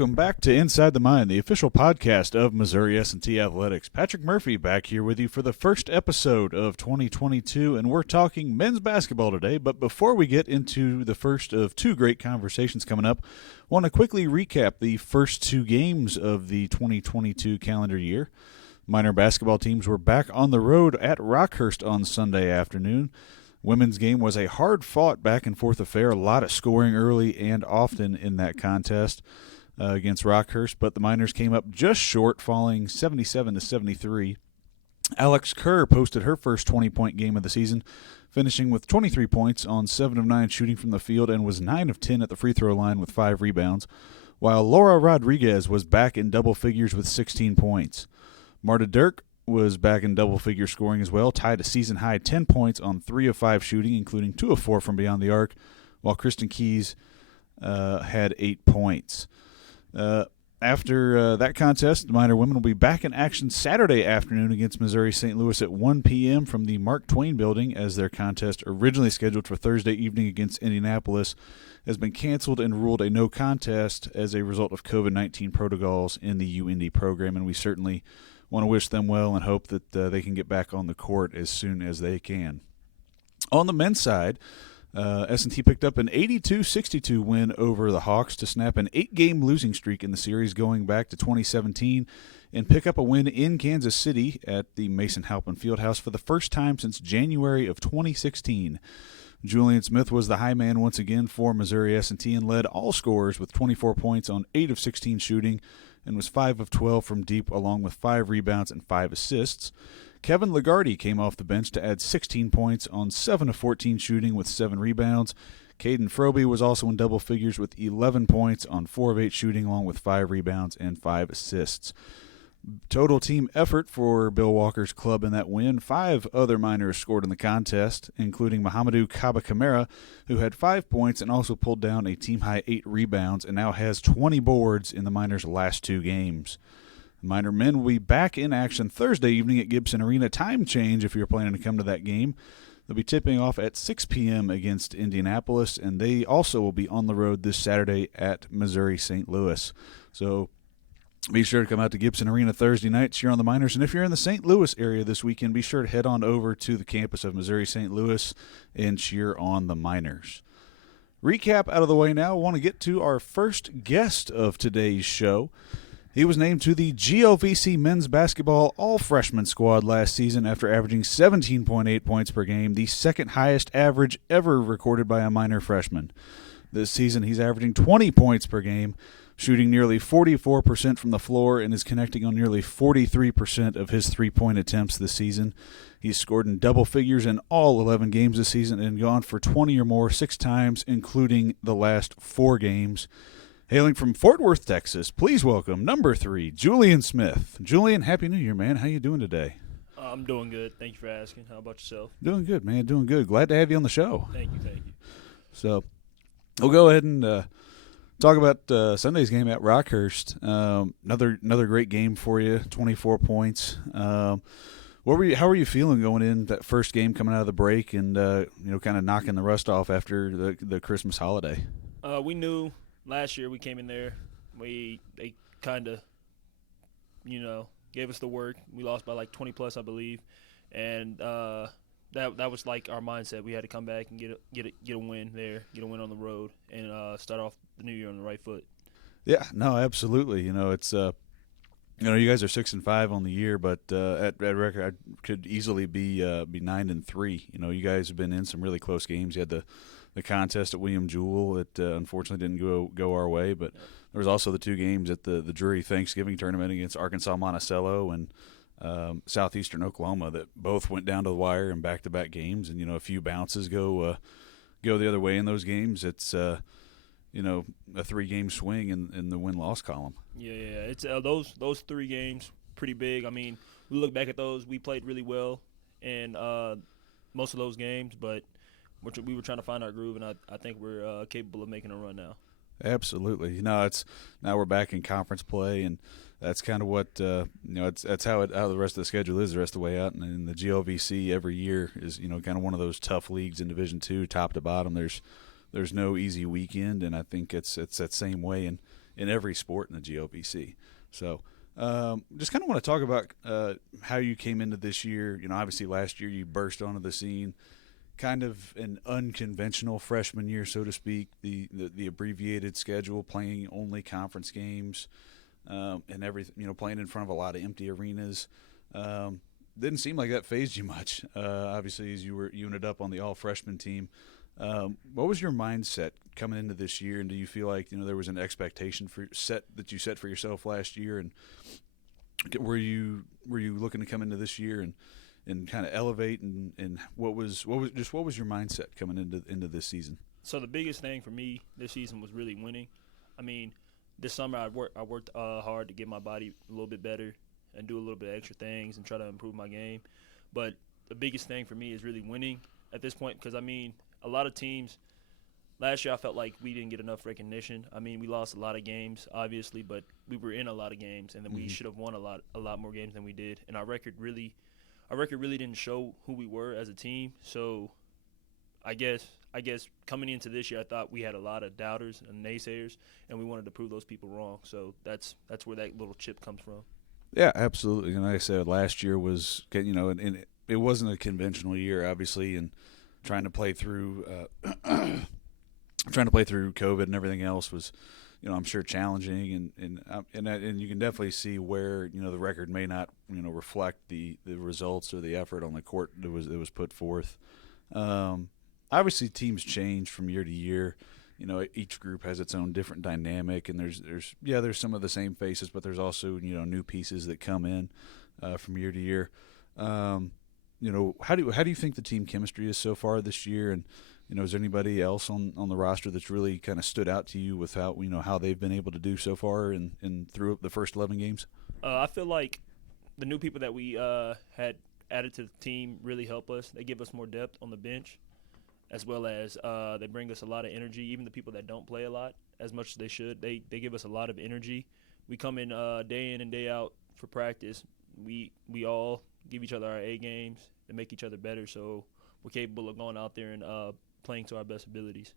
welcome back to Inside the Mind, the official podcast of Missouri S&T Athletics. Patrick Murphy back here with you for the first episode of 2022, and we're talking men's basketball today. But before we get into the first of two great conversations coming up, I want to quickly recap the first two games of the 2022 calendar year. Minor basketball teams were back on the road at Rockhurst on Sunday afternoon. Women's game was a hard-fought back-and-forth affair, a lot of scoring early and often in that contest against Rockhurst, but the Miners came up just short, falling 77-73. Alex Kerr posted her first 20-point game of the season, finishing with 23 points on 7 of 9 shooting from the field and was 9 of 10 at the free throw line with 5 rebounds, while Laura Rodriguez was back in double figures with 16 points. Marta Dirk was back in double-figure scoring as well, tied a season-high 10 points on 3 of 5 shooting, including 2 of 4 from beyond the arc, while Kristen Keys had 8 points. After that contest, the Miner women will be back in action Saturday afternoon against Missouri St. Louis at 1 p.m. from the Mark Twain Building, as their contest, originally scheduled for Thursday evening against Indianapolis, has been canceled and ruled a no contest as a result of COVID-19 protocols in the UIndy program, and we certainly want to wish them well and hope that they can get back on the court as soon as they can. On the men's side, S&T picked up an 82-62 win over the Hawks to snap an 8-game losing streak in the series going back to 2017 and pick up a win in Kansas City at the Mason Halpin Fieldhouse for the first time since January of 2016. Julien Smith was the high man once again for Missouri S&T and led all scorers with 24 points on 8 of 16 shooting, and was 5 of 12 from deep, along with 5 rebounds and 5 assists. Kevin Lagarde came off the bench to add 16 points on 7 of 14 shooting with 7 rebounds. Caden Froby was also in double figures with 11 points on 4 of 8 shooting, along with 5 rebounds and 5 assists. Total team effort for Bill Walker's club in that win. 5 other Miners scored in the contest, including Mahamadou Kaba Kamara, who had 5 points and also pulled down a team-high 8 rebounds and now has 20 boards in the Miners' last 2 games. The Miner men will be back in action Thursday evening at Gibson Arena. Time change if you're planning to come to that game. They'll be tipping off at 6 p.m. against Indianapolis, and they also will be on the road this Saturday at Missouri St. Louis. So be sure to come out to Gibson Arena Thursday night, cheer on the Miners. And if you're in the St. Louis area this weekend, be sure to head on over to the campus of Missouri St. Louis and cheer on the Miners. Recap out of the way now. I want to get to our first guest of today's show. He was named to the GLVC men's basketball all-freshman squad last season after averaging 17.8 points per game, the second highest average ever recorded by a Miner freshman. This season, he's averaging 20 points per game, shooting nearly 44% from the floor, and is connecting on nearly 43% of his three-point attempts this season. He's scored in double figures in all 11 games this season and gone for 20 or more 6 times, including the last 4 games. Hailing from Fort Worth, Texas, please welcome number 3, Julien Smith. Julien, Happy New Year, man. How you doing today? I'm doing good. Thank you for asking. How about yourself? Doing good, man. Doing good. Glad to have you on the show. Thank you. So we'll go ahead and talk about Sunday's game at Rockhurst. Another great game for you. 24 points. How were you feeling going in that first game coming out of the break and kind of knocking the rust off after the Christmas holiday? We knew last year we came in there. They kind of gave us the work. We lost by like 20 plus, I believe, and that was like our mindset. We had to come back and get a win there, get a win on the road, and start off the new year on the right foot. Yeah, no, absolutely. It's you guys are 6-5 on the year, but at record I could easily be 9-3. You guys have been in some really close games. You had the contest at William Jewell that unfortunately didn't go our way, but there was also the 2 games at the Drury Thanksgiving tournament against Arkansas Monticello and Southeastern Oklahoma that both went down to the wire in back-to-back games, and a few bounces go the other way in those games. It's a 3-game swing in the win-loss column. Yeah, it's those 3 games pretty big. I mean, we look back at those, we played really well in most of those games, but we were trying to find our groove, and I think we're capable of making a run now. Absolutely. Now we're back in conference play, and that's kind of what that's how the rest of the schedule is the rest of the way out. And the GLVC every year is kind of one of those tough leagues in Division II, top to bottom. There's no easy weekend, and I think it's that same way in every sport in the GLVC. So just kind of want to talk about how you came into this year. Obviously last year you burst onto the scene, kind of an unconventional freshman year, so to speak, the abbreviated schedule, playing only conference games and everything, playing in front of a lot of empty arenas. Didn't seem like that fazed you much, obviously, as you ended up on the all-freshman team. What was your mindset coming into this year, and do you feel like there was an expectation that you set for yourself last year, and were you looking to come into this year and kind of elevate, and what was your mindset coming into this season? So the biggest thing for me this season was really winning. I mean, this summer I worked hard to get my body a little bit better and do a little bit of extra things and try to improve my game. But the biggest thing for me is really winning at this point, because, a lot of teams – last year I felt like we didn't get enough recognition. We lost a lot of games, obviously, but we were in a lot of games, and then we should have won a lot more games than we did. And our record really didn't show who we were as a team. So I guess coming into this year, I thought we had a lot of doubters and naysayers, and we wanted to prove those people wrong. So that's where that little chip comes from. Yeah, absolutely. And like I said, last year was, and it wasn't a conventional year, obviously, and trying to play through COVID and everything else was, I'm sure challenging, and you can definitely see where the record may not reflect the results or the effort on the court that was put forth. Obviously, teams change from year to year. Each group has its own different dynamic, and there's some of the same faces, but there's also new pieces that come in from year to year. How do you think the team chemistry is so far this year, and is there anybody else on the roster that's really kind of stood out to you with how they've been able to do so far and through the first 11 games? I feel like the new people that we had added to the team really help us. They give us more depth on the bench, as well as they bring us a lot of energy. Even the people that don't play a lot as much as they should, they give us a lot of energy. We come in day in and day out for practice. We all give each other our A games and make each other better, so we're capable of going out there and playing to our best abilities.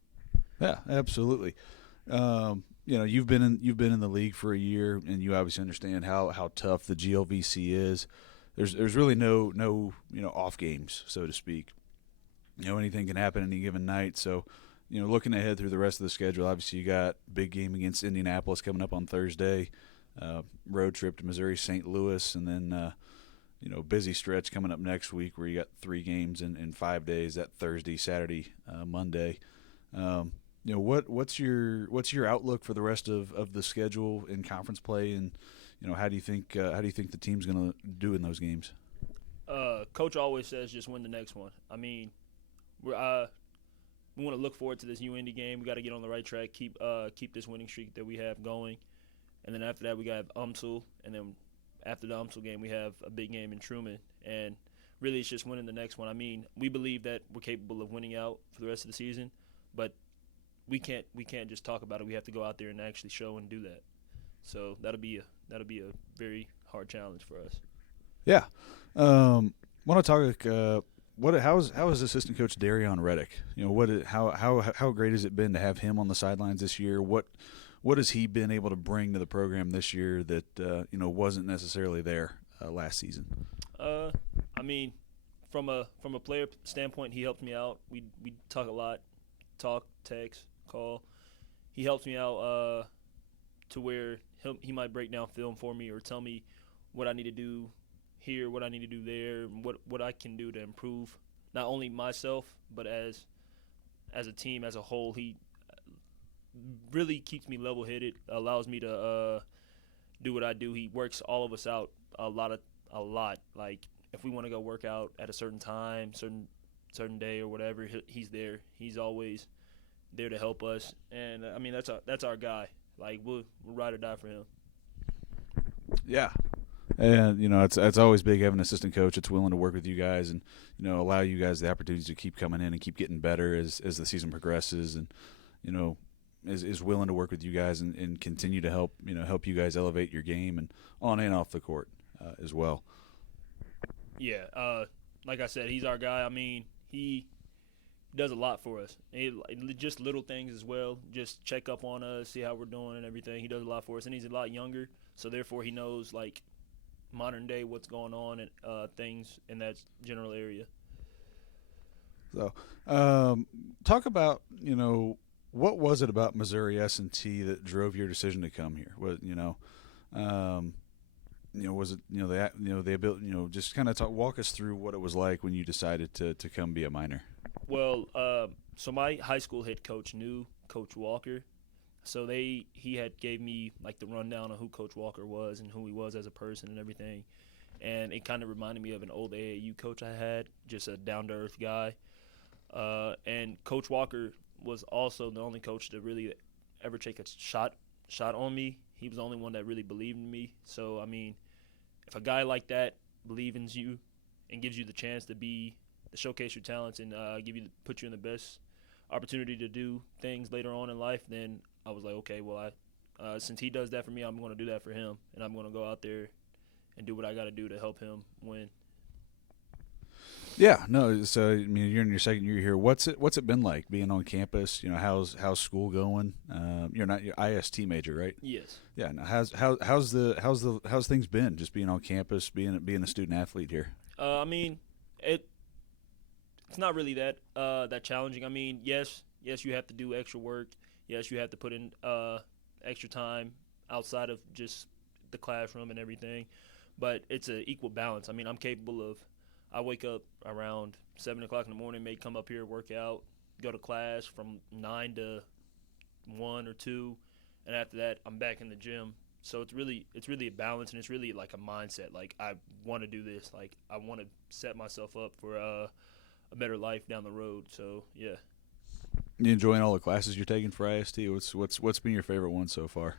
Yeah, absolutely. You've been in the league for a year, and you obviously understand how tough the GLVC is. There's really no off games, so to speak. Anything can happen any given night. So, looking ahead through the rest of the schedule, obviously you got big game against Indianapolis coming up on Thursday, road trip to Missouri, St. Louis, and then busy stretch coming up next week where you got 3 games in 5 days, that Thursday, Saturday, Monday. What's your outlook for the rest of the schedule in conference play, and how do you think the team's going to do in those games? Coach always says just win the next one. We want to look forward to this UIndy game. We got to get on the right track, keep this winning streak that we have going, and then after that we got UMSL, and then after the UMSL game we have a big game in Truman, and really it's just winning the next one. We believe that we're capable of winning out for the rest of the season, but we can't just talk about it. We have to go out there and actually show and do that. So that'll be a very hard challenge for us. Yeah, want to talk. How is assistant coach Darion Reddick? How great has it been to have him on the sidelines this year? What has he been able to bring to the program this year that wasn't necessarily there last season? From a player standpoint, he helped me out. We talk a lot, text, call. He helps me out to where he might break down film for me or tell me what I need to do here, what I need to do there, what I can do to improve not only myself but as a team as a whole. He really keeps me level-headed, allows me to do what I do. He works all of us out a lot. Like if we want to go work out at a certain time, certain day or whatever, he's there. He's always there to help us, and that's our guy. Like we'll ride or die for him. Yeah. And it's always big having an assistant coach that's willing to work with you guys and allow you guys the opportunities to keep coming in and keep getting better as the season progresses, and is willing to work with you guys and continue to help you guys elevate your game and on and off the court as well. Yeah, like I said, he's our guy. He does a lot for us. Just little things as well. Just check up on us, see how we're doing and everything. He does a lot for us, and he's a lot younger, so therefore he knows like modern day what's going on and things in that general area. So, talk about what was it about Missouri S&T that drove your decision to come here? Was it the ability just kind of walk us through what it was like when you decided to come be a minor? Well, so my high school head coach knew Coach Walker, so he had gave me like the rundown of who Coach Walker was and who he was as a person and everything, and it kind of reminded me of an old AAU coach I had, just a down to earth guy. And Coach Walker was also the only coach to really ever take a shot on me. He was the only one that really believed in me. So I mean, if a guy like that believes in you and gives you the chance to showcase your talents and put you in the best opportunity to do things later on in life, then I was like, okay, well, since he does that for me, I'm going to do that for him, and I'm going to go out there and do what I got to do to help him win. Yeah, no. So I mean, you're in your second year here. What's it been like being on campus? How's school going? You're not your IST major, right? Yes. Yeah. No, how's things been? Just being on campus, being a student athlete here. I mean, it's not really that challenging. I mean, yes, you have to do extra work. Yes, you have to put in extra time outside of just the classroom and everything. But it's an equal balance. I mean, I wake up around 7 o'clock in the morning, may come up here, work out, go to class from 9 to 1 or 2, and after that, I'm back in the gym. So it's really a balance, and it's really like a mindset. Like, I want to do this. Like, I want to set myself up for a better life down the road. So, yeah. You enjoying all the classes you're taking for IST? What's been your favorite one so far?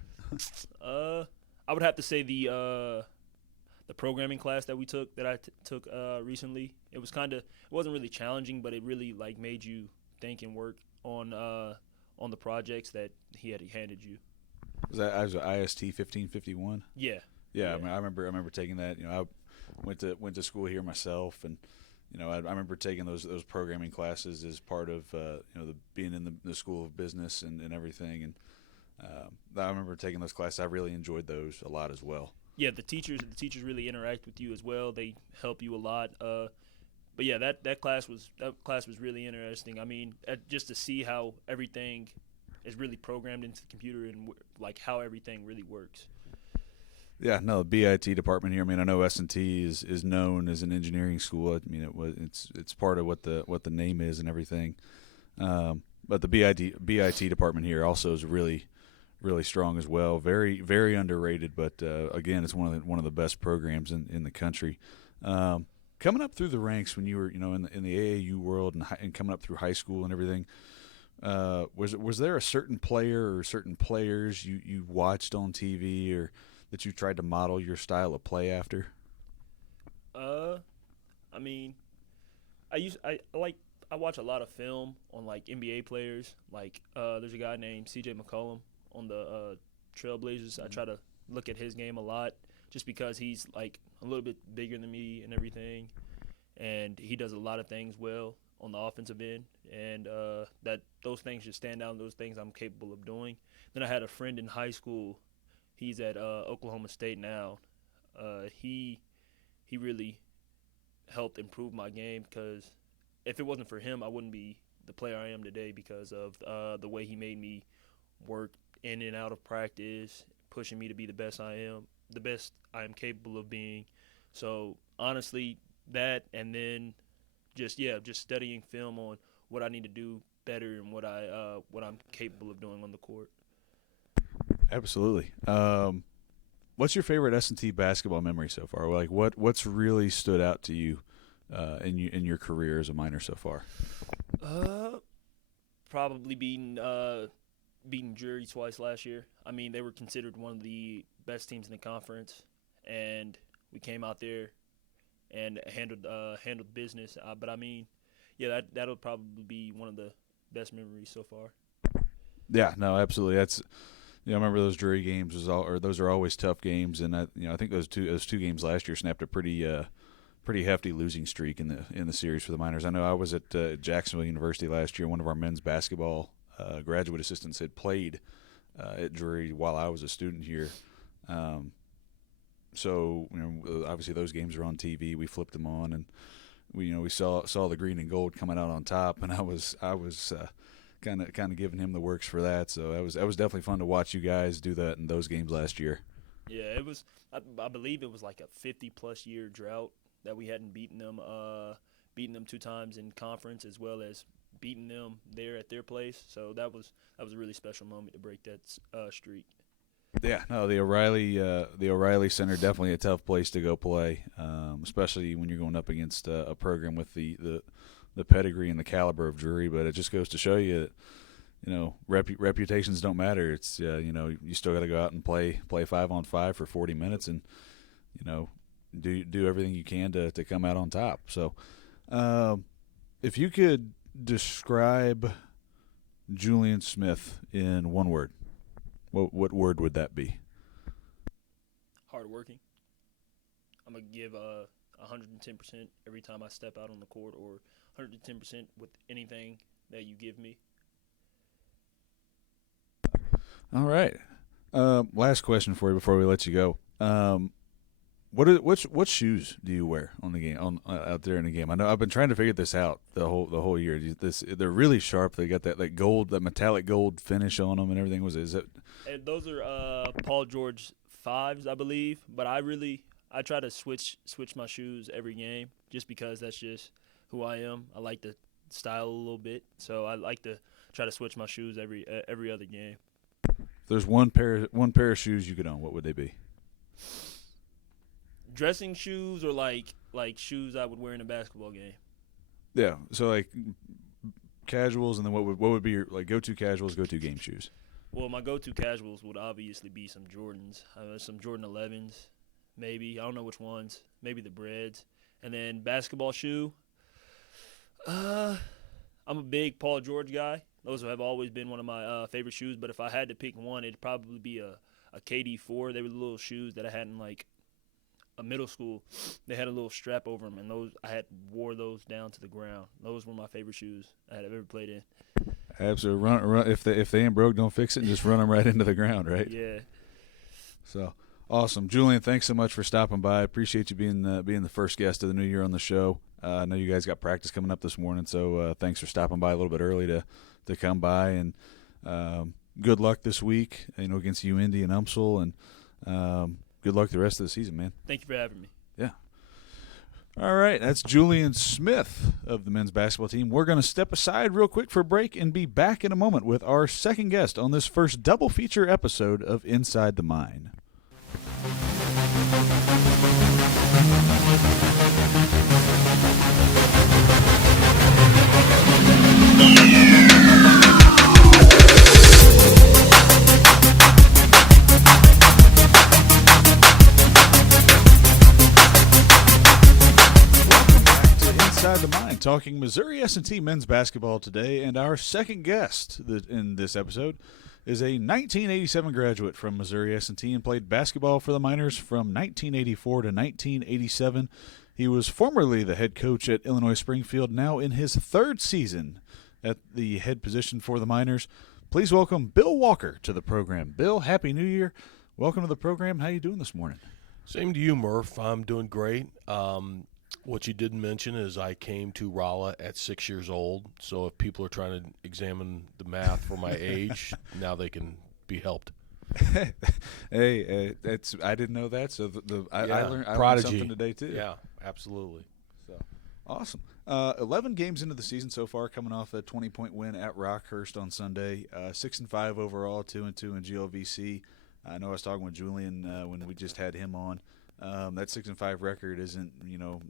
I would have to say the programming class that we took that I took recently. It wasn't really challenging, but it really like made you think and work on the projects that he had handed you. Was that IST 1551? Yeah. Yeah. I mean, I remember taking that. I went to school here myself, and I remember taking those programming classes as part of being in the School of Business and everything. And I remember taking those classes. I really enjoyed those a lot as well. Yeah, the teachers really interact with you as well. They help you a lot. But yeah, that class was really interesting. I mean, just to see how everything is really programmed into the computer and like how everything really works. Yeah, no, the BIT department here. I mean, I know S&T is known as an engineering school. I mean, it's part of what the name is and everything. But the BIT department here also is really strong as well. Very, very underrated, but again, it's one of the best programs in the country. Coming up through the ranks when you were in the AAU world and coming up through high school and everything, was there a certain player or certain players you watched on TV or that you tried to model your style of play after? I mean, I watch a lot of film on like NBA players. Like there's a guy named CJ McCollum on the Trailblazers. I try to look at his game a lot just because he's like a little bit bigger than me and everything, and he does a lot of things well on the offensive end, and that those things just stand out. Those things I'm capable of doing. Then I had a friend in high school. He's at Oklahoma State now. He really helped improve my game because if it wasn't for him, I wouldn't be the player I am today because of the way he made me work in and out of practice, pushing me to be the best I am capable of being. So honestly, that and then just studying film on what I need to do better and what I'm capable of doing on the court. Absolutely. What's your favorite S&T basketball memory so far? Like what's really stood out to you in your career as a minor so far? Probably beating Drury twice last year. I mean, they were considered one of the best teams in the conference, and we came out there and handled business. But I mean, yeah, that'll probably be one of the best memories so far. Yeah, no, absolutely. That's I remember those Drury games those are always tough games, and I think those two games last year snapped a pretty pretty hefty losing streak in the series for the Miners. I know I was at Jacksonville University last year. One of our men's basketball graduate assistants had played at Drury while I was a student here. So obviously those games are on TV. We flipped them on, and we saw the green and gold coming out on top, and I was kind of giving him the works for that. So that was definitely fun to watch you guys do that in those games last year. Yeah, it was. I believe it was like a 50-plus year drought that we hadn't beaten them 2 times in conference, as well as beating them there at their place. So that was a really special moment to break that streak. Yeah, no, the O'Reilly Center, definitely a tough place to go play, especially when you're going up against a program with the pedigree and the caliber of Drury. But it just goes to show you that reputations don't matter. It's you still got to go out and play 5-on-5 for 40 minutes and do everything you can to come out on top. So if you could describe Julien Smith in one word, what word would that be? Hardworking. I'm going to give 110% every time I step out on the court, or 110% with anything that you give me. All right. Last question for you before we let you go. What shoes do you wear on the game out there in the game? I know I've been trying to figure this out the whole year. They're really sharp. They got that gold, that metallic gold finish on them and everything. And those are Paul George 5s, I believe. But I try to switch my shoes every game, just because that's just who I am. I like to style a little bit, so I like to try to switch my shoes every other game. If there's one pair of shoes you could own, what would they be? Dressing shoes, or like shoes I would wear in a basketball game? Yeah, so like casuals, and then what would be your go-to casuals, go-to game shoes? Well, my go-to casuals would obviously be some Jordans, some Jordan 11s, maybe. I don't know which ones. Maybe the Breads. And then basketball shoe, I'm a big Paul George guy. Those have always been one of my favorite shoes. But if I had to pick one, it'd probably be a KD4. They were the little shoes that I had in a middle school. They had a little strap over them, and I wore those down to the ground. Those were my favorite shoes I've ever played in. Absolutely. Run. If they ain't broke, don't fix it, and just run them right into the ground, right? Yeah. So awesome, Julien. Thanks so much for stopping by. I appreciate you being the first guest of the new year on the show. I know you guys got practice coming up this morning, so thanks for stopping by a little bit early to come by, and good luck this week. Against UIndy and UMSL, and good luck the rest of the season, man. Thank you for having me. Yeah. All right, that's Julien Smith of the men's basketball team. We're going to step aside real quick for a break and be back in a moment with our second guest on this first double feature episode of Inside the Mine. The Mine, talking Missouri S&T men's basketball today, and our second guest in this episode is a 1987 graduate from Missouri S&T and played basketball for the Miners from 1984 to 1987. He was formerly the head coach at Illinois Springfield, now in his third season at the head position for the Miners. Please welcome Bill Walker to the program. Bill, Happy New Year. Welcome to the program. How you doing this morning? Same to you, Murph. I'm doing great. What you didn't mention is I came to Rolla at 6 years old, so if people are trying to examine the math for my age, now they can be helped. Hey, I didn't know that, so I learned something today too. Yeah, absolutely. So awesome. 11 games into the season so far, coming off a 20-point win at Rockhurst on Sunday. 6-5 overall, 2-2 in GLVC. I know I was talking with Julien when we just had him on. That 6-5 record isn't,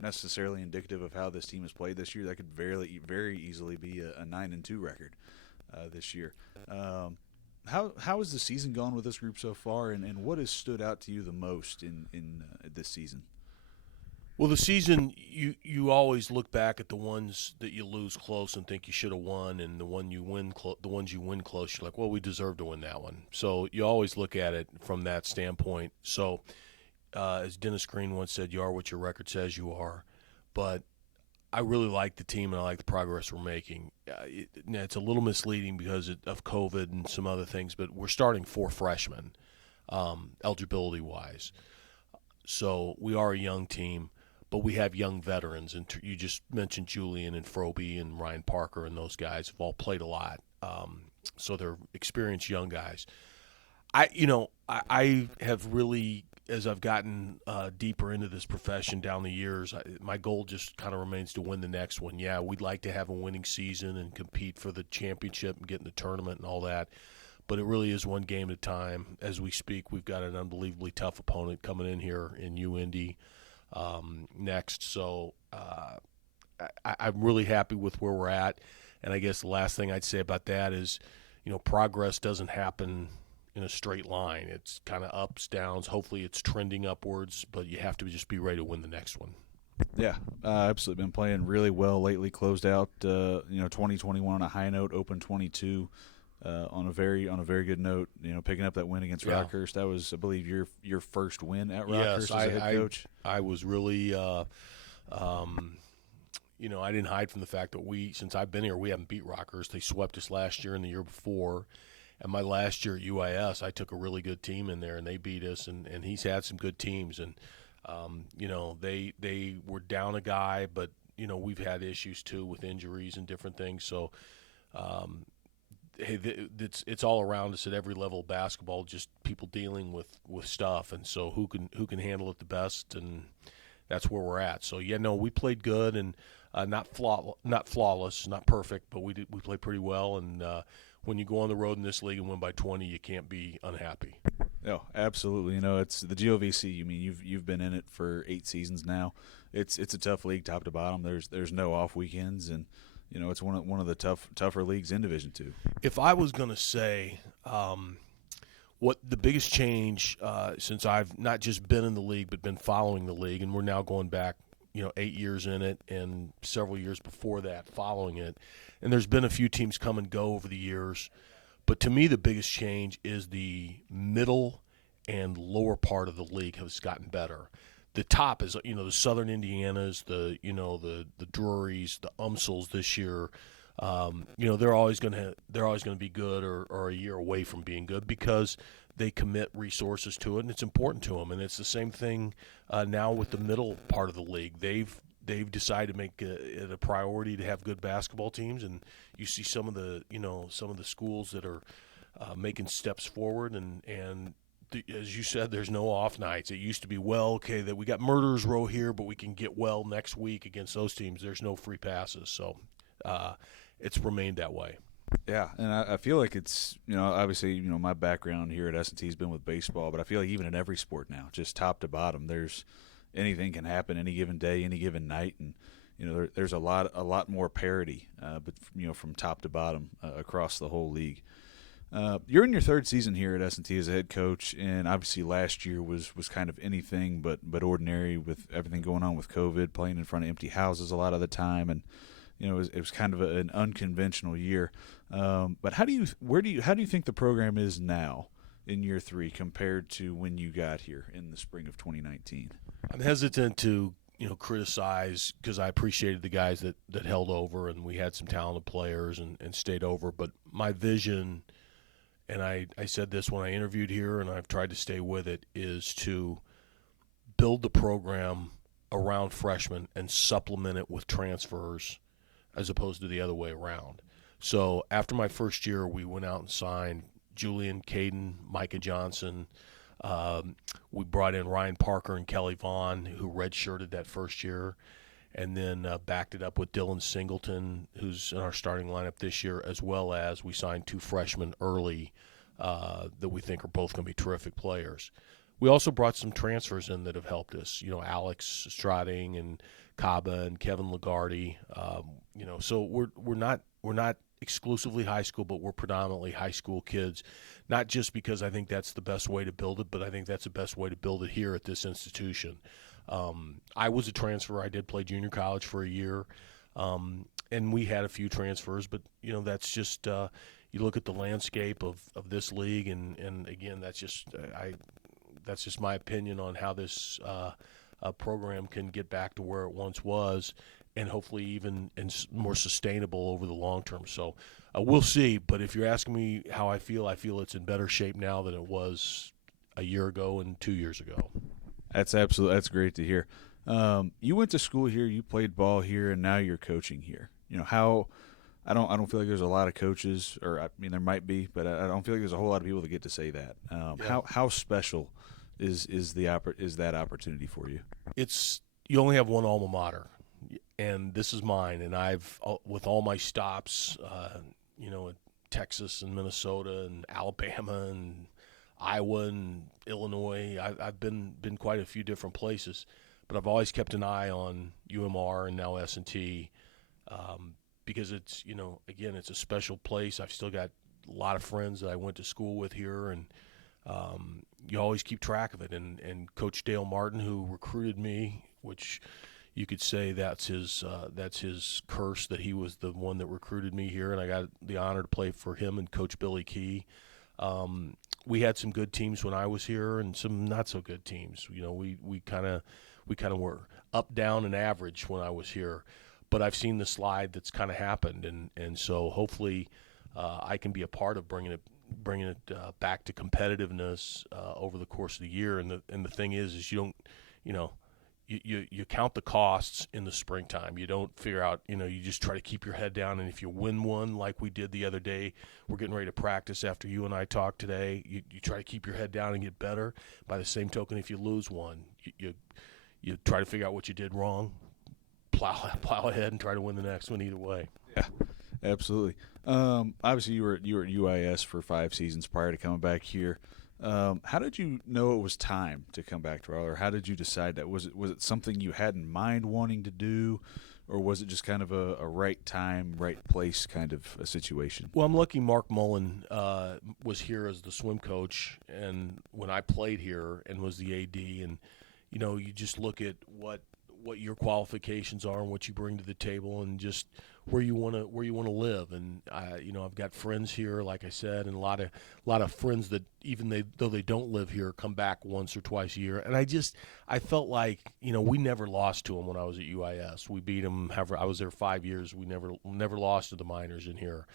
necessarily indicative of how this team has played this year. That could very easily be a 9-2 record this year. How has the season gone with this group so far, and what has stood out to you the most in this season? Well, the season, you always look back at the ones that you lose close and think you should have won, and the ones you win close, you're like, well, we deserve to win that one. So you always look at it from that standpoint. So as Dennis Green once said, you are what your record says you are. but I really like the team and I like the progress we're making. It's a little misleading because of COVID and some other things, but we're starting 4 freshmen, eligibility-wise. So we are a young team, but we have young veterans. And you just mentioned Julian and Froby and Ryan Parker, and those guys have all played a lot. So they're experienced young guys. I have really, as I've gotten deeper into this profession down the years, my goal just kind of remains to win the next one. Yeah, we'd like to have a winning season and compete for the championship and get in the tournament and all that, but it really is one game at a time. As we speak, we've got an unbelievably tough opponent coming in here in UIndy next. So I'm really happy with where we're at, and I guess the last thing I'd say about that is, progress doesn't happen in a straight line. It's kind of ups, downs. Hopefully it's trending upwards, but you have to just be ready to win the next one. Yeah, absolutely. Been playing really well lately. Closed out 2021 on a high note. Open 22 on a very good note. Picking up that win against Rockhurst. That was, I believe, your first win at Rockhurst as a head coach. I was really I didn't hide from the fact that since I've been here, we haven't beat Rockhurst. They swept us last year and the year before. And my last year at UIS, I took a really good team in there, and they beat us. And he's had some good teams. And, they were down a guy, but, we've had issues, too, with injuries and different things. So, it's all around us at every level of basketball, just people dealing with stuff. And so who can handle it the best, and that's where we're at. So, we played good and not flawless, not perfect, but we played pretty well. And when you go on the road in this league and win by 20, you can't be unhappy. Oh, absolutely. It's the GOVC. You've been in it for 8 seasons now. It's a tough league, top to bottom. There's no off weekends, and it's one of the tougher leagues in Division II. If I was going to say what the biggest change since I've not just been in the league but been following the league, and we're now going back 8 years in it and several years before that following it. And there's been a few teams come and go over the years. But to me, the biggest change is the middle and lower part of the league has gotten better. The top is, the Southern Indianas, the Drurys, the Umsels this year. They're always going to be good or a year away from being good because they commit resources to it, and it's important to them. And it's the same thing now with the middle part of the league. They've decided to make it a priority to have good basketball teams, and you see some of the schools that are making steps forward. And as you said, there's no off nights. It used to be, that we got Murderers Row here, but we can get well next week against those teams. There's no free passes, so it's remained that way. Yeah, and I feel like it's, obviously, my background here at S&T has been with baseball, but I feel like even in every sport now, just top to bottom, anything can happen any given day, any given night, and there's a lot more parity, but from top to bottom across the whole league. You're in your 3rd season here at S&T as a head coach, and obviously last year was kind of anything but ordinary with everything going on with COVID, playing in front of empty houses a lot of the time, and it was kind of an unconventional year. But how do you think the program is now in year 3 compared to when you got here in the spring of 2019? I'm hesitant to criticize because I appreciated the guys that held over, and we had some talented players and stayed over. But my vision, and I said this when I interviewed here, and I've tried to stay with it, is to build the program around freshmen and supplement it with transfers as opposed to the other way around. So after my first year, we went out and signed Julian, Caden, Micah Johnson. We brought in Ryan Parker and Kelly Vaughn, who redshirted that first year, and then backed it up with Dylan Singleton, who's in our starting lineup this year, as well as we signed 2 freshmen early that we think are both going to be terrific players. We also brought some transfers in that have helped us. Alex Strading and Kaba and Kevin Lagarde. So we're not exclusively high school, but we're predominantly high school kids. Not just because I think that's the best way to build it, but I think that's the best way to build it here at this institution. I was a transfer. I did play junior college for a year, and we had a few transfers. But that's just you look at the landscape of this league, and again, that's just my opinion on how this program can get back to where it once was, and hopefully even more sustainable over the long term. So we'll see. But if you're asking me how I feel it's in better shape now than it was a year ago and 2 years ago. That's great to hear. You went to school here, you played ball here, and now you're coaching here. How I don't feel like there's a lot of coaches, or I mean there might be, but I don't feel like there's a whole lot of people that get to say that. How special is that opportunity for you? You only have one alma mater, and this is mine. And I've with all my stops, in Texas and Minnesota and Alabama and Iowa and Illinois. I've been quite a few different places, but I've always kept an eye on UMR and now S&T, because it's again, it's a special place. I've still got a lot of friends that I went to school with here, and you always keep track of it. And Coach Dale Martin, who recruited me, which you could say that's his curse, that he was the one that recruited me here, and I got the honor to play for him and Coach Billy Key. We had some good teams when I was here, and some not so good teams. We kind of were up, down, and average when I was here. But I've seen the slide that's kind of happened, and so hopefully I can be a part of bringing it back to competitiveness over the course of the year. And the thing is you don't, you count the costs in the springtime. You don't figure out, you just try to keep your head down. And if you win one like we did the other day, we're getting ready to practice after you and I talked today, you try to keep your head down and get better. By the same token, if you lose one, you try to figure out what you did wrong, plow ahead and try to win the next one either way. Yeah, absolutely. Obviously, you were at UIS for 5 seasons prior to coming back here. How did you know it was time to come back to Rolla, or how did you decide that? Was it something you had in mind wanting to do, or was it just kind of a right time, right place kind of a situation? Well, I'm lucky Mark Mullen was here as the swim coach, and when I played here and was the AD, and you just look at what your qualifications are and what you bring to the table, and just where you want to live. And I've got friends here, like I said, and a lot of friends that though they don't live here, come back once or twice a year. And I felt like we never lost to them when I was at UIS. We beat them. I was there 5 years. We never lost to the Miners in here,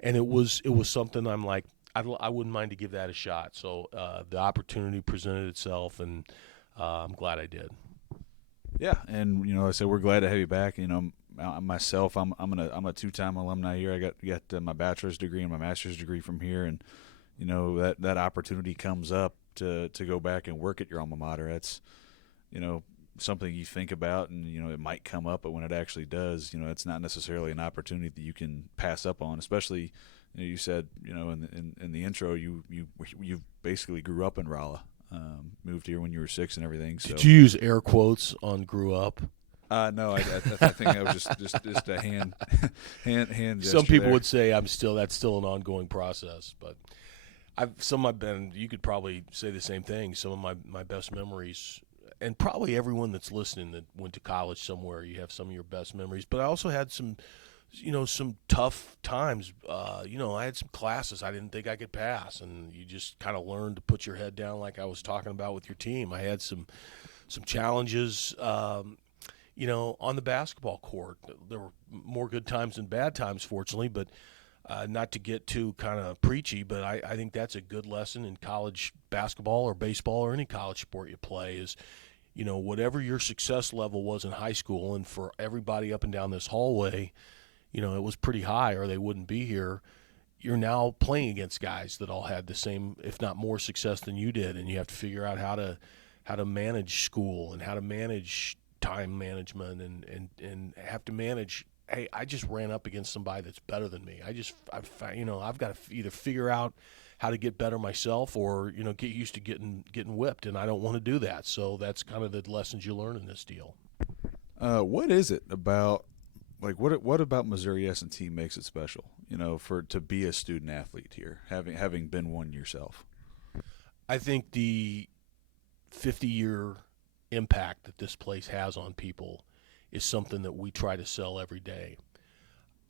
and it was something I'm like, I wouldn't mind to give that a shot. So the opportunity presented itself, and I'm glad I did. Yeah, and like I said, we're glad to have you back. Myself, I'm a 2-time alumni here. I got my bachelor's degree and my master's degree from here, and that opportunity comes up to go back and work at your alma mater. That's something you think about, and it might come up, but when it actually does, it's not necessarily an opportunity that you can pass up on. Especially, you said in the intro, you basically grew up in Rolla. Moved here when you were 6 and everything. So. Did you use air quotes on "grew up"? No, I think that was just a hand gesture. Some people there would say that's still an ongoing process, but you could probably say the same thing. Some of my best memories, and probably everyone that's listening that went to college somewhere, you have some of your best memories. But I also had some tough times. I had some classes I didn't think I could pass, and you just kind of learn to put your head down, like I was talking about with your team. I had some challenges, on the basketball court. There were more good times than bad times, fortunately, but not to get too kind of preachy, but I think that's a good lesson in college basketball or baseball or any college sport you play is, whatever your success level was in high school, and for everybody up and down this hallway, it was pretty high or they wouldn't be here. You're now playing against guys that all had the same, if not more, success than you did, and you have to figure out how to manage school and how to manage time management and have to manage. Hey, I just ran up against somebody that's better than me. I've got to either figure out how to get better myself or get used to getting whipped, and I don't want to do that. So that's kind of the lessons you learn in this deal. What is it about? Like what about Missouri S&T makes it special? To be a student athlete here, having been one yourself. I think the 50-year impact that this place has on people is something that we try to sell every day.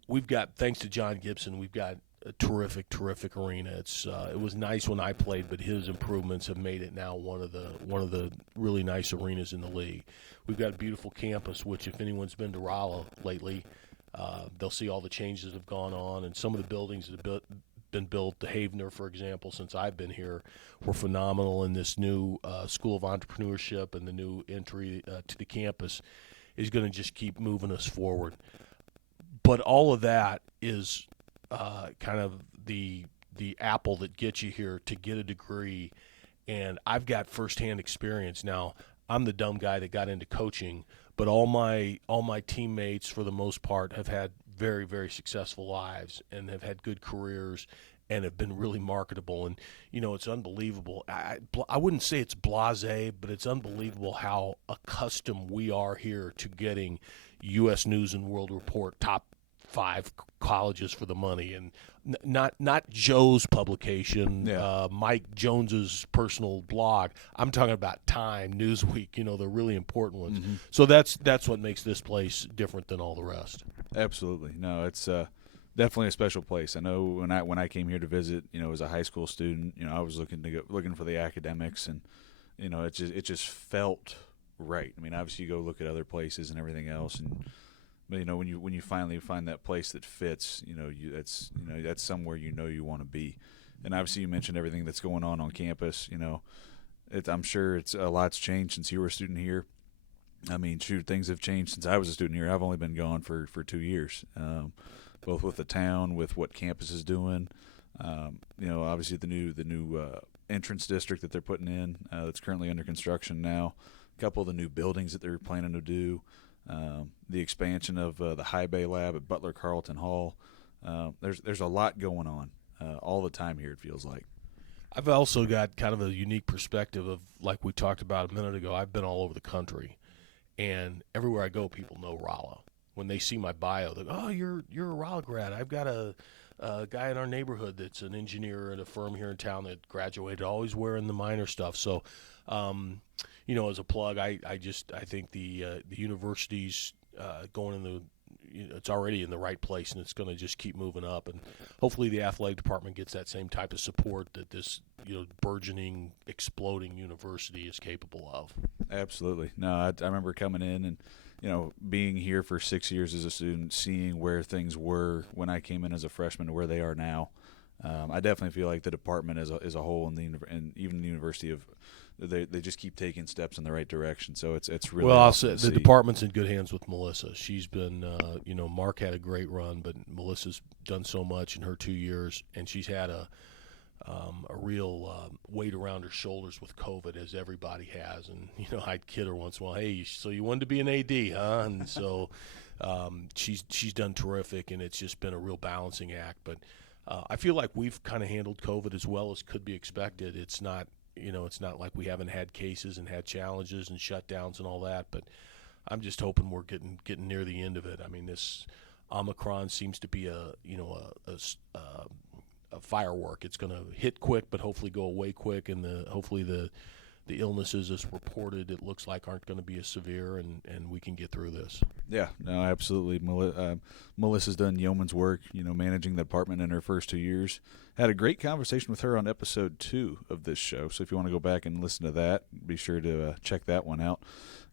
We've got, thanks to John Gibson, we've got a terrific arena. It was nice when I played, but his improvements have made it now one of the really nice arenas in the league. We've got a beautiful campus, which if anyone's been to Rolla lately, they'll see all the changes that have gone on, and some of the buildings that have been built. The Havener, for example, since I've been here, were phenomenal. In this new School of Entrepreneurship and the new entry to the campus is going to just keep moving us forward. But all of that is kind of the apple that gets you here to get a degree. And I've got firsthand experience now. I'm the dumb guy that got into coaching, but all my teammates, for the most part, have had very, very successful lives and have had good careers and have been really marketable. And, it's unbelievable. I wouldn't say it's blasé, but it's unbelievable how accustomed we are here to getting U.S. News and World Report top 5 colleges for the money, and not Joe's publication, Mike Jones's personal blog. I'm talking about Time, Newsweek, the really important ones. Mm-hmm. So that's what makes this place different than all the rest. Absolutely. No, it's definitely a special place. I know when I came here to visit, as a high school student, I was looking for the academics, and it just felt right. I mean, obviously you go look at other places and everything else, but when you finally find that place that fits, that's somewhere you want to be. And obviously you mentioned everything that's going on campus. I'm sure it's a lot's changed since you were a student here. I mean, shoot, things have changed since I was a student here. I've only been gone for 2 years, both with the town, with what campus is doing. Obviously the new entrance district that they're putting in that's currently under construction now. A couple of the new buildings that they're planning to do. The expansion of the High Bay Lab at Butler Carlton Hall. There's a lot going on all the time here, it feels like. I've also got kind of a unique perspective of, like we talked about a minute ago, I've been all over the country, and everywhere I go, people know Rolla. When they see my bio, they go, "Oh, you're a Rolla grad." I've got a guy in our neighborhood that's an engineer at a firm here in town that graduated, always wearing the minor stuff. So, as a plug, I think the university's going in it's already in the right place, and it's going to just keep moving up. And hopefully the athletic department gets that same type of support that this burgeoning, exploding university is capable of. Absolutely. No, I remember coming in and being here for 6 years as a student, seeing where things were when I came in as a freshman to where they are now. I definitely feel like the department as a whole, and even the university they just keep taking steps in the right direction. So it's really well. I'll awesome say the department's in good hands with Melissa. She's been, Mark had a great run, but Melissa's done so much in her 2 years, and she's had a real weight around her shoulders with COVID, as everybody has. And I'd kid her once in a while, "Hey, so you wanted to be an AD, huh?" And so she's done terrific, and it's just been a real balancing act. But I feel like we've kind of handled COVID as well as could be expected. It's not like we haven't had cases and had challenges and shutdowns and all that, but I'm just hoping we're getting near the end of it. I mean, this Omicron seems to be a firework. It's going to hit quick, but hopefully go away quick, and hopefully the illnesses as reported, it looks like, aren't going to be as severe, and we can get through this. Yeah, no, absolutely. Melissa's done yeoman's work, managing the department in her first 2 years. Had a great conversation with her on episode 2 of this show, so if you want to go back and listen to that, be sure to check that one out.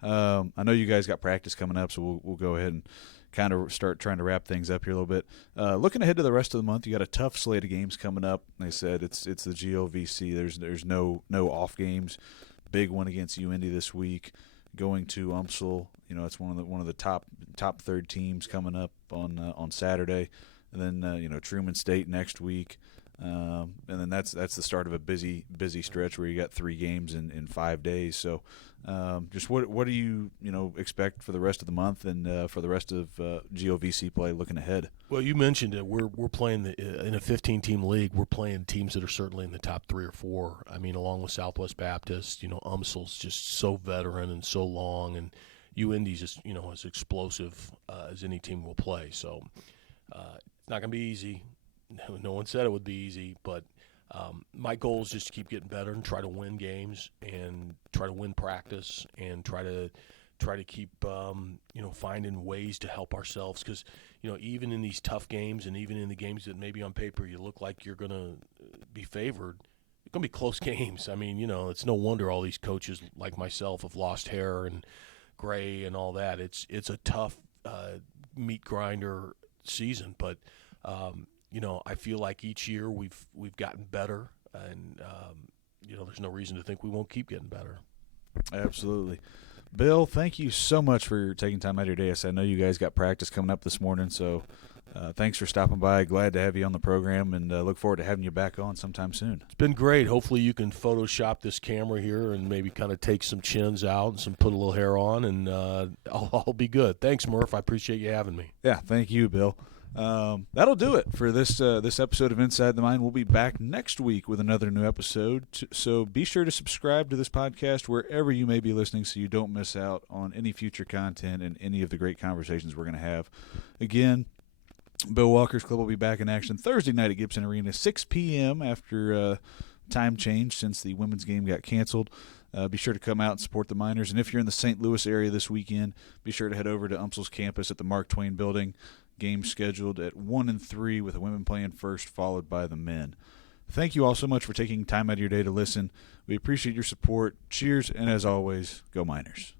I know you guys got practice coming up, so we'll go ahead and kind of start trying to wrap things up here a little bit. Looking ahead to the rest of the month, you got a tough slate of games coming up. They said it's the GOVC. There's no off games. Big one against UIndy this week. Going to UMSL, it's one of the top third teams coming up on Saturday, and then Truman State next week, and then that's the start of a busy stretch where you got 3 games in 5 days. So, just what do you expect for the rest of the month and for the rest of GOVC play looking ahead? Well, you mentioned it. We're playing in a 15-team league. We're playing teams that are certainly in the top 3 or 4. I mean, along with Southwest Baptist, UMSL's just so veteran and so long, and UIndy's just as explosive as any team will play. So it's not going to be easy. No one said it would be easy, but my goal is just to keep getting better and try to win games and try to win practice and try to try to keep finding ways to help ourselves, because even in these tough games and even in the games that maybe on paper you look like you're going to be favored, it's going to be close games. I mean, it's no wonder all these coaches like myself have lost hair and gray and all that. It's a tough meat grinder season, but I feel like each year we've gotten better, and there's no reason to think we won't keep getting better. Absolutely. Bill, thank you so much for taking time out of your day. I know you guys got practice coming up this morning, so thanks for stopping by. Glad to have you on the program, and look forward to having you back on sometime soon. It's been great. Hopefully you can Photoshop this camera here and maybe kind of take some chins out and put a little hair on, and I'll be good. Thanks, Murph. I appreciate you having me. Yeah, thank you, Bill. That'll do it for this episode of Inside the Mind. We'll be back next week with another new episode. So be sure to subscribe to this podcast wherever you may be listening, so you don't miss out on any future content and any of the great conversations we're going to have. Again, Bill Walker's Club will be back in action Thursday night at Gibson Arena, 6 p.m. after time change since the women's game got canceled. Be sure to come out and support the Miners. And if you're in the St. Louis area this weekend, be sure to head over to UMSL's campus at the Mark Twain Building. Game scheduled at 1 and 3 with the women playing first, followed by the men. Thank you all so much for taking time out of your day to listen. We appreciate your support. Cheers, and as always, go Miners.